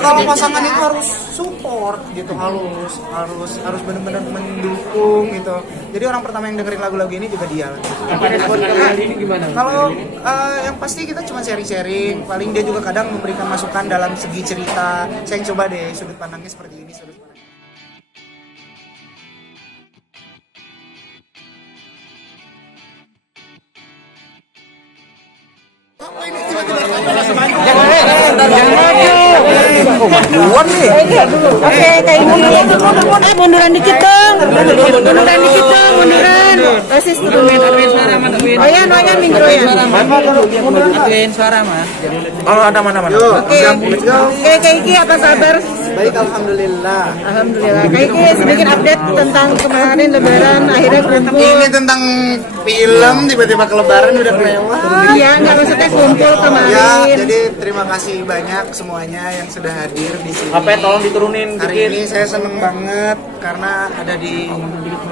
kalau pasangan itu harus support gitu, harus benar-benar mendukung gitu. Jadi orang pertama yang dengerin lagu-lagu ini juga dia. Respon kalian ini gimana? Kalau yang pasti kita cuma sharing-sharing, paling dia juga kadang memberikan masukan dalam segi cerita. Saya coba deh sudut pandangnya seperti ini, sudut pandangnya. Oke, kayak gini. Munduran dikit dong. Munduran. Basis turunin. Oyan, minggu Atuin suara mas. Oh, ada mana? Oke, Kak Iki apa kabar? Baik, alhamdulillah. Alhamdulillah. Kak Iki sedikit update tentang kemarin Lebaran akhirnya kumpul. Ini tentang film, tiba-tiba ke Lebaran udah kelewat. Iya, nggak maksudnya kumpul Ya, kemarin. jadi terima kasih banyak semuanya yang sudah hadir di sini. Apa tolong diturunin Hari dikit. ini saya seneng banget karena ada di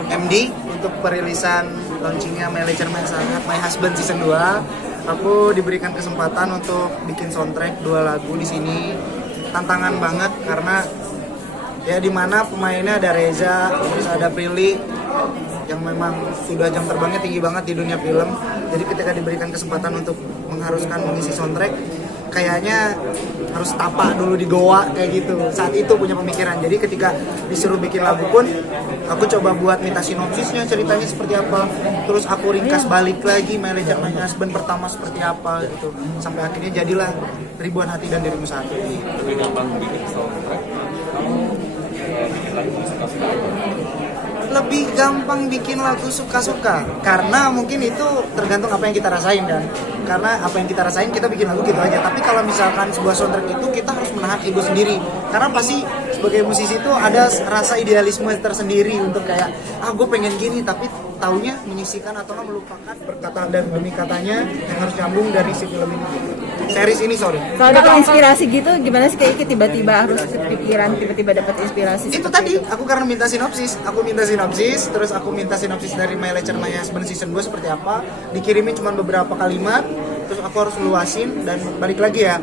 MD untuk perilisan launchingnya My Lecture My Sangat My Husband Season 2. Aku diberikan kesempatan untuk bikin soundtrack 2 lagu di sini. Tantangan banget karena ya di mana pemainnya ada Reza, terus ada Prilly yang memang sudah jam terbangnya tinggi banget di dunia film. Jadi ketika diberikan kesempatan untuk mengharuskan mengisi soundtrack, kayaknya harus tapak dulu di goa kayak gitu. Saat itu punya pemikiran. Jadi ketika disuruh bikin lagu pun, aku coba buat minta sinopsisnya, ceritanya seperti apa. Terus aku ringkas balik lagi My Lecture My Husband pertama seperti apa gitu. Sampai akhirnya jadilah Ribuan Hati dan Dirimu Satu. Lebih gampang bikin soundtrack, kamu bikin lagu suka-suka aja. Lebih gampang bikin lagu suka-suka karena mungkin itu tergantung apa yang kita rasain kan. Karena apa yang kita rasain kita bikin lagu gitu aja. Tapi kalau misalkan sebuah soundtrack itu kita harus menahan ego sendiri. Karena pasti sebagai musisi itu ada rasa idealisme tersendiri untuk kayak gue pengen gini, tapi taunya menyisihkan atau melupakan perkataan dan demi katanya yang harus nyambung dari si film ini. Series ini Kalau dapat inspirasi gitu, gimana sih kayak tiba-tiba harus kepikiran, tiba-tiba dapat inspirasi? itu tadi aku karena minta sinopsis, terus aku minta sinopsis dari My Lecture My Husband Season 2 seperti apa, dikirimin cuma beberapa kalimat, terus aku harus luasin dan balik lagi ya.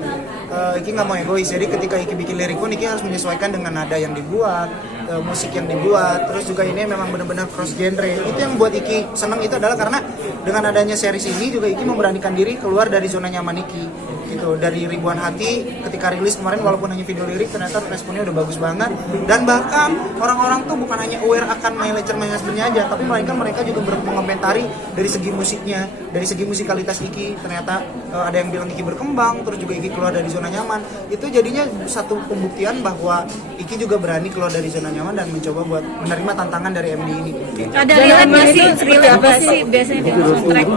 Iki nggak mau egois, jadi ketika Iki bikin lirik pun Iki harus menyesuaikan dengan nada yang dibuat, musik yang dibuat, terus juga ini memang benar-benar cross genre. Itu yang buat Iki seneng itu adalah karena dengan adanya series ini juga Iki memberanikan diri keluar dari zona nyaman Iki gitu. Dari Ribuan Hati ketika rilis kemarin walaupun hanya video lirik ternyata responnya udah bagus banget, dan bahkan orang-orang tuh bukan hanya aware akan My Lecture My Husband-nya aja, tapi mereka juga mengomentari dari segi musiknya, dari segi musikalitas Iki ternyata ada yang bilang Iki berkembang, terus juga Iki keluar dari zona nyaman. Itu jadinya satu pembuktian bahwa Iki juga berani keluar dari zona nyaman dan mencoba buat menerima tantangan dari MD ini. Ada relate nggak sih? Relate nggak sih biasanya di soundtrack?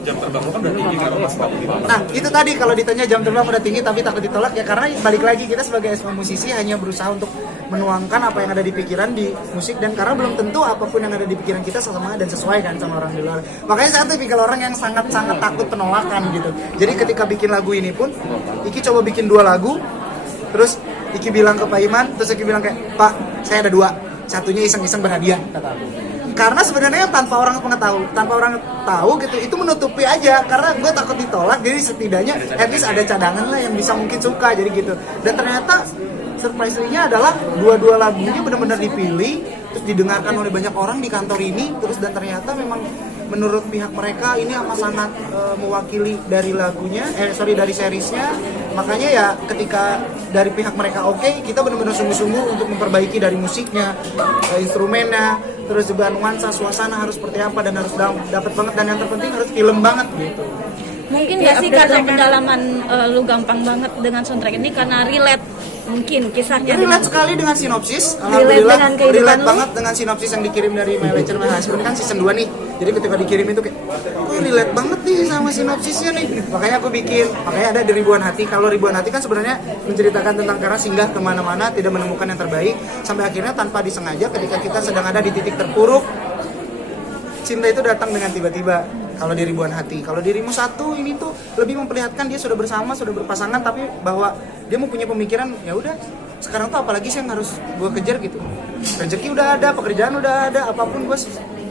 Jam terbang lo kan udah tinggi karena pas waktu dimana. Nah itu tadi kalau ditanya jam terbang udah tinggi tapi takut ditolak ya, karena balik lagi kita sebagai musisi hanya berusaha untuk menuangkan apa yang ada di pikiran di musik, dan karena belum tentu apapun yang ada di pikiran kita sama dan sesuai kan sama orang di luar. Makanya saya tipikal orang yang sangat-sangat takut penolakan gitu. Jadi ketika bikin lagu ini pun Iki coba bikin 2 lagu, terus Iki bilang ke Pak Iman, terus Iki bilang kayak, Pak saya ada 2, satunya iseng-iseng berhadiah kata aku. Karena sebenarnya tanpa orang tahu gitu, itu menutupi aja karena gue takut ditolak, jadi setidaknya at least ada cadangan lah yang bisa mungkin suka, jadi gitu. Dan ternyata surprise-nya adalah dua lagunya benar-benar dipilih terus didengarkan oleh banyak orang di kantor ini, terus dan ternyata memang menurut pihak mereka ini amat sangat mewakili dari lagunya, dari seriesnya. Makanya ya ketika dari pihak mereka oke, kita benar-benar sungguh-sungguh untuk memperbaiki dari musiknya, instrumennya, terus juga nuansa suasana harus seperti apa, dan harus dapat banget, dan yang terpenting harus film banget gitu. Mungkin nggak sih karena pendalaman lu gampang banget dengan soundtrack ini karena relate mungkin kisahnya. Relate sekali dengan sinopsis. Relate Alhamdulillah dengan kehidupan relate lu. banget dengan sinopsis yang dikirim dari My Lecture My Husband kan season 2 nih. Jadi ketika dikirim itu kayak, relate banget nih sama sinopsisnya nih. Makanya aku bikin, makanya ada di Ribuan Hati. Kalau Ribuan Hati kan sebenarnya menceritakan tentang Kara singgah kemana-mana, tidak menemukan yang terbaik, sampai akhirnya tanpa disengaja ketika kita sedang ada di titik terpuruk, cinta itu datang dengan tiba-tiba. Kalau di Ribuan Hati, kalau Dirimu Satu ini tuh lebih memperlihatkan dia sudah bersama, sudah berpasangan, tapi bahwa dia mau punya pemikiran, ya udah sekarang tuh apalagi sih yang harus gue kejar gitu. Rezeki udah ada, pekerjaan udah ada, apapun gue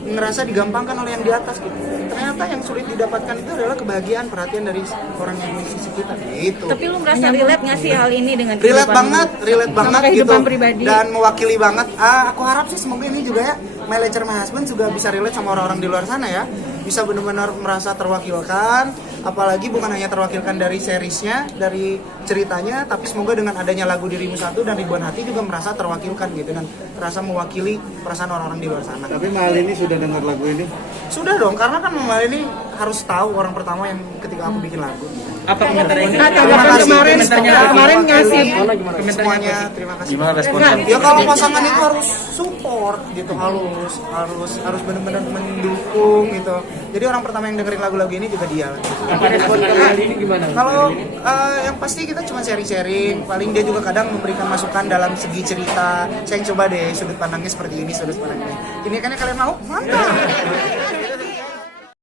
ngerasa digampangkan oleh yang di atas gitu. Ternyata yang sulit didapatkan itu adalah kebahagiaan, perhatian dari orang yang di sisi kita gitu. Tapi lu ngerasa relate nggak sih hal ini dengan Relate kehidupan banget, relate banget gitu. kehidupan pribadi. Dan mewakili banget. Aku harap sih semoga ini juga ya, My Lecture My Husband juga bisa relate sama orang-orang di luar sana ya. Bisa benar-benar merasa terwakilkan, apalagi bukan hanya terwakilkan dari seriesnya, dari ceritanya, tapi semoga dengan adanya lagu Dirimu Satu dan Ribuan Hati juga merasa terwakilkan gitu dan merasa mewakili perasaan orang-orang di luar sana. Tapi Mal ini sudah dengar lagu ini? Sudah dong, karena kan Mal ini harus tahu orang pertama yang ketika aku bikin lagu. Apa komentarnya? Nah, tanggapan kemarin ngasih Semuanya terima kasih. Gimana respon Ya kalau pasangan itu harus support gitu, harus benar-benar mendukung gitu. Jadi orang pertama yang dengerin lagu-lagu ini juga dia. Apa respon kali ini gimana? Kalau yang pasti kita cuma sharing-sharing, paling dia juga kadang memberikan masukan dalam segi cerita. Saya coba deh sudut pandangnya seperti ini, sudut pandangnya. Ini kan kalian mau? Mantap.